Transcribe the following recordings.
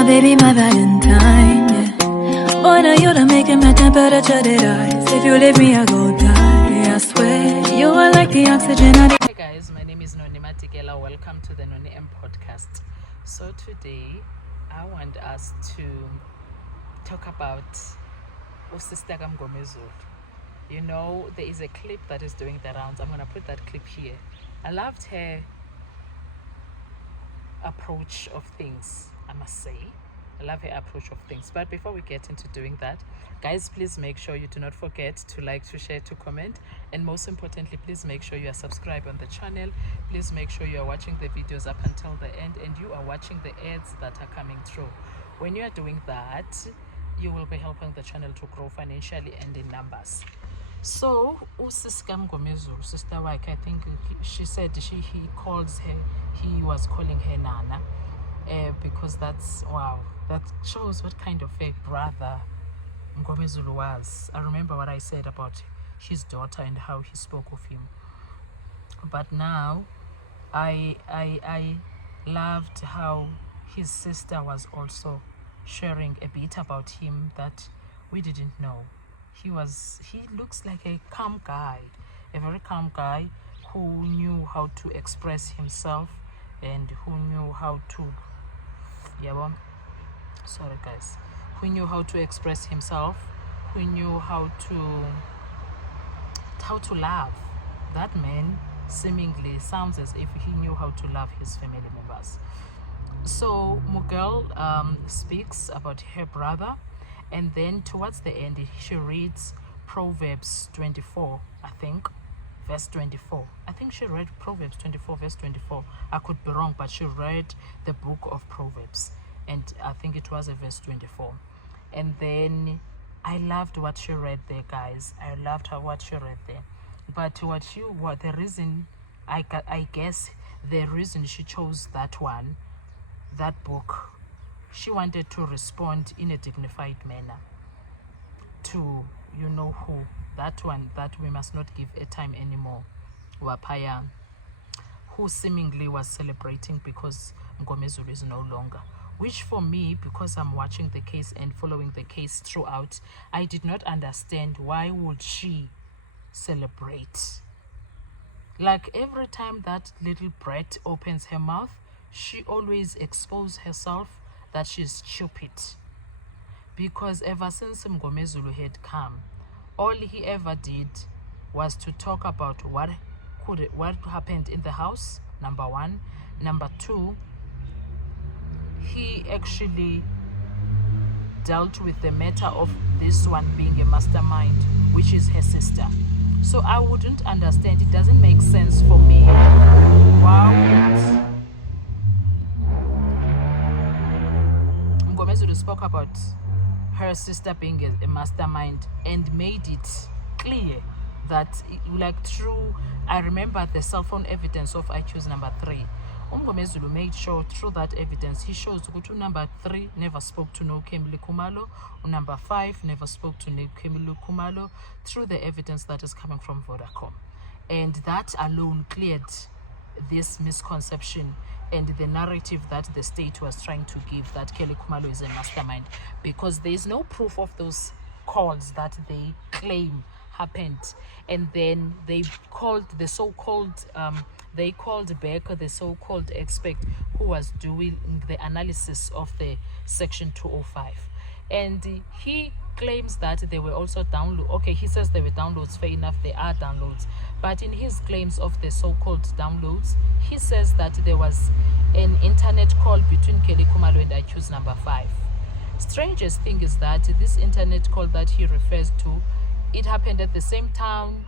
my baby, my Valentine, yeah. Boy, now you done making my temperature rise. If you leave me, I go die, I swear. You are like the oxygen I Hey guys, my name is Noni Matikela. Welcome to the Noni M podcast. So today, I want us to talk about Sister Mngomezulu. You know, there is a clip that is doing the rounds. I'm going to put that clip here. I loved her approach of things, I must say. I love her approach of things. But before we get into doing that, guys, please make sure you do not forget to like, to share, to comment, and most importantly, please make sure you are subscribed on the channel. Please make sure you are watching the videos up until the end and you are watching the ads that are coming through. When you are doing that, you will be helping the channel to grow financially and in numbers. So Sister Mngomezulu, Sister Wike, I think she said he was calling her Nana, because that's, wow, that shows what kind of a brother Mngomezulu was. I remember what I said about his daughter and how he spoke of him. But now I loved how his sister was also sharing a bit about him that we didn't know. He looks like a calm guy, a very calm guy who knew how to express himself and who knew how to, who knew how to express himself, who knew how to love. That man seemingly sounds as if he knew how to love his family members. So Mugel speaks about her brother, and then towards the end she reads Proverbs 24, I think, verse 24. I think she read Proverbs 24 verse 24. I could be wrong, but she read the book of Proverbs, and I think it was a verse 24. And then I loved what she read there, guys. I loved what she read there. But the reason, I guess the reason she chose that book, she wanted to respond in a dignified manner to, you know who, that we must not give a time anymore, Wapaya, who seemingly was celebrating because Mngomezulu is no longer. Which for me, because I'm watching the case and following the case throughout, I did not understand why would she celebrate. Like every time that little brat opens her mouth, she always exposes herself that she's stupid. Because ever since Mngomezulu had come, all he ever did was to talk about what happened in the house, number one. Number two, he actually dealt with the matter of this one being a mastermind, which is her sister. So I wouldn't understand. It doesn't make sense for me. Wow. Mngomezulu spoke about her sister being a mastermind and made it clear that, like, through, I remember the cell phone evidence of IQ's number 3. Mngomezulu made sure through that evidence he shows that number 3 never spoke to no Kemile Khumalo, number 5 never spoke to no Kemile Khumalo, through the evidence that is coming from Vodacom. And that alone cleared this misconception and the narrative that the state was trying to give, that Kelly Khumalo is a mastermind, because there is no proof of those calls that they claim happened. And then they called the so-called they called back the so-called expert who was doing the analysis of the section 205, and he claims that they were also download. Okay, he says they were downloads. Fair enough, they are downloads. But in his claims of the so-called downloads, he says that there was an internet call between Kelly Khumalo and IQ's number 5. Strangest thing is that this internet call that he refers to, it happened at the same time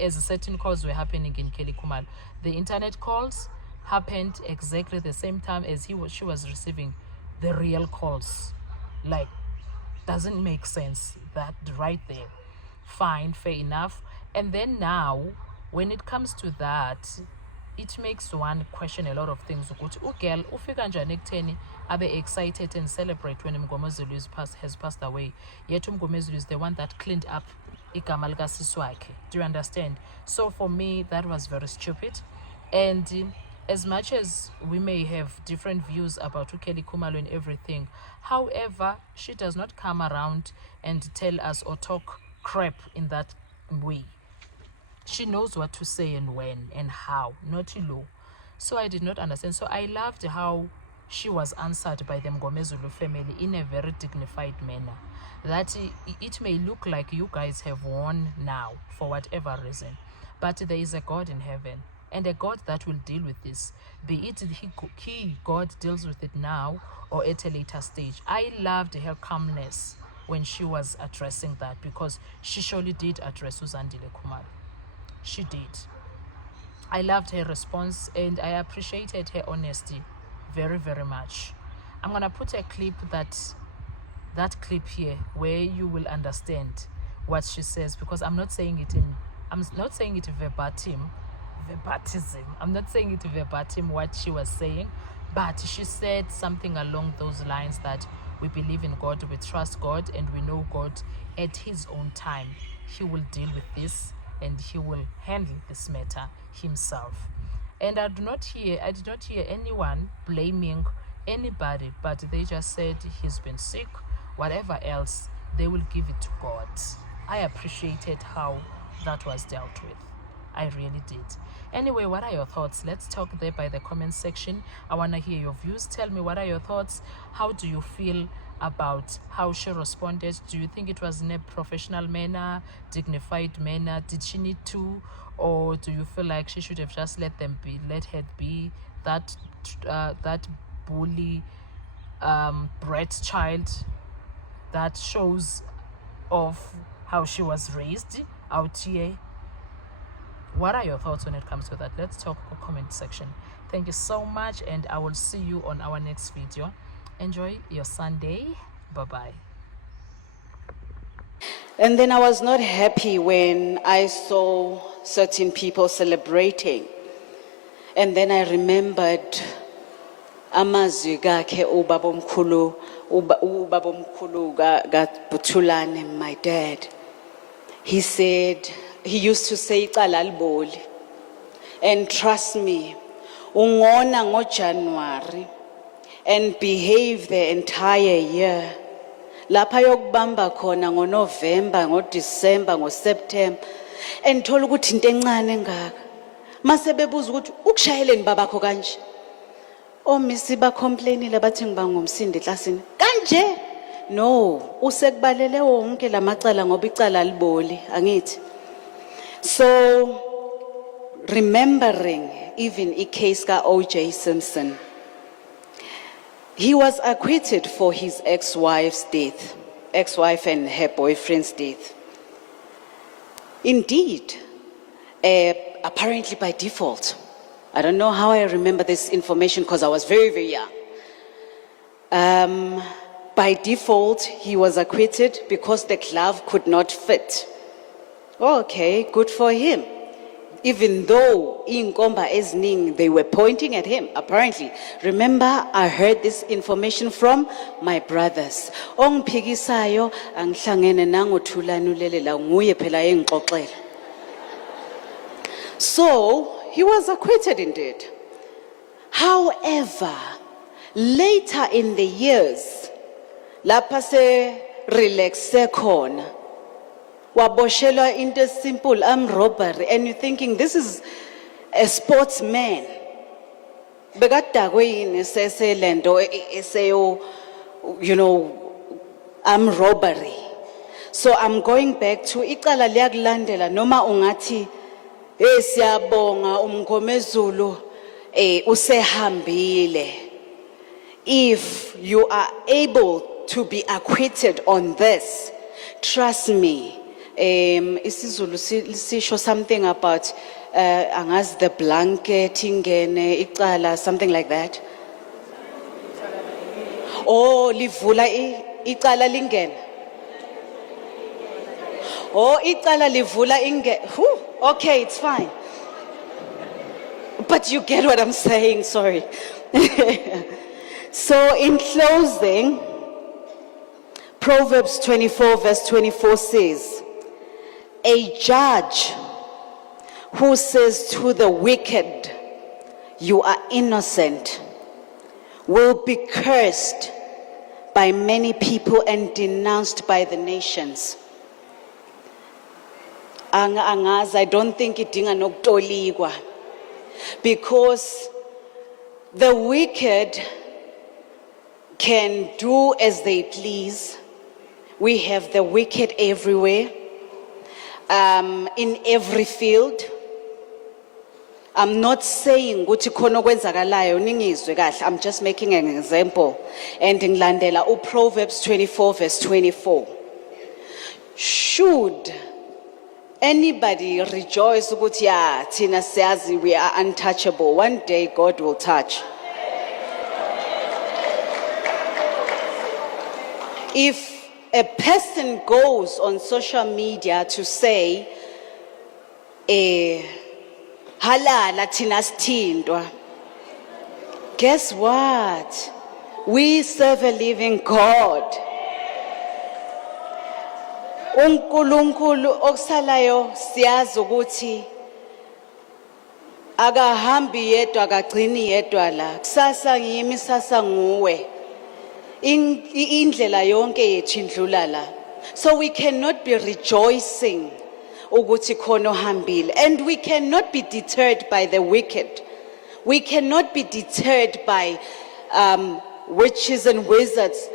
as certain calls were happening in Kelly Khumalo. The internet calls happened exactly the same time as she was receiving the real calls. Like, doesn't make sense, that right there. Fine, fair enough. And then now, when it comes to that, it makes one question a lot of things. Ugirl ufika njani ekutheni abe excited and celebrate when Mngomezulu has passed away, yet Mngomezulu is the one that cleaned up igama likasisi wakhe. Do you understand? So for me, that was very stupid. And as much as we may have different views about Ukeli Khumalo and everything, however, she does not come around and tell us or talk crap in that way. She knows what to say and when and how, not low. So I did not understand. So I loved how she was answered by the Mngomezulu family in a very dignified manner. That it may look like you guys have won now for whatever reason, but there is a God in heaven and a God that will deal with this. Be it he God deals with it now or at a later stage. I loved her calmness when she was addressing that, because she surely did address Uzandile Khumalo. She did. I loved her response and I appreciated her honesty very, very much. I'm gonna put a clip that clip here where you will understand what she says, because I'm not saying it verbatim. I'm not saying it verbatim what she was saying, but she said something along those lines that we believe in God, we trust God, and we know God at his own time. He will deal with this and he will handle this matter himself. And I did not hear anyone blaming anybody, but they just said he's been sick, whatever else, they will give it to God. I appreciated how that was dealt with. I really did. Anyway, what are your thoughts? Let's talk there by the comment section. I want to hear your views. Tell me, what are your thoughts? How do you feel about how she responded? Do you think it was in a professional manner, dignified manner? Did she need to? Or do you feel like she should have just let her be that bully brat child that shows off how she was raised out here? What are your thoughts when it comes to that? Let's talk in the comment section. Thank you so much, and I will see you on our next video. Enjoy your Sunday. Bye-bye. And then I was not happy when I saw certain people celebrating. And then I remembered amazwi kakhe ubabomkhulu kaButhulane, my dad. He said, he used to say icala liboli. And trust me, ungona ngoJanuary and behave the entire year. Lapha yokubamba khona ngoNovember, ngoDecember, ngoSeptember. And thola ukuthi into encane engaka. Mase bebuza ukuthi ukushayeleni babakho kanje. Omisi ba complainile bathi ngiba ngumsindi eklasini. Kanje? No, usekubalele wonke lamacala ngoba icala liboli, angithi. So remembering even a case ka O.J. Simpson, he was acquitted for his ex-wife and her boyfriend's death. Indeed, apparently by default. I don't know how I remember this information because I was very, very young. By default, he was acquitted because the glove could not fit. Okay, good for him. Even though inkomba eziningi, they were pointing at him, apparently. Remember, I heard this information from my brothers. Ongiphikisayo angihlangene nangoThulane ulelela nguye phela engixoxela. So, he was acquitted indeed. However, later in the years, lapha se relaxe khona, waboshelwa into simple, armed robbery, and you're thinking this is a sportsman. Bekadakwe yini sese lento eseyo, you know, armed robbery. So I'm going back to icala liyakulandela noma ungathi siyabonga uMngomezulu usehambile. If you are able to be acquitted on this, trust me, isiZulu sisho something about angazi the blanket ingene icala, something like that. Oh, livula icala lingene. Oh, icala livula ingene. Okay, it's fine. But you get what I'm saying, sorry. So in closing, Proverbs 24 verse 24 says, a judge who says to the wicked, you are innocent will be cursed by many people and denounced by the nations. Angazi, I don't think idinga nokutolikwa, because the wicked can do as they please. We have the wicked everywhere, in every field. I'm not saying ukuthi khona okwenzakalayo ningizwe kahle. I'm just making an example. And ngilandela Proverbs 24 verse 24. Should anybody rejoice ukuthi ya thina siyazi we are untouchable, one day God will touch. If a person goes on social media to say, halala thina sithintwa, guess what? We serve a living God. uNkulunkulu okusalayo siyazi ukuthi akahambi yedwa akagcini yedwa la, kusasa ngimi sasa nguwe, indlela yonke yethu indlula la. So we cannot be rejoicing ukuthi khona ohambile, and we cannot be deterred by the wicked. We cannot be deterred by witches and wizards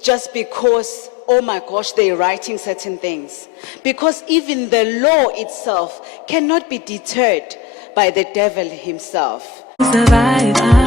just because, oh my gosh, they're writing certain things. Because even the law itself cannot be deterred by the devil himself. Survive.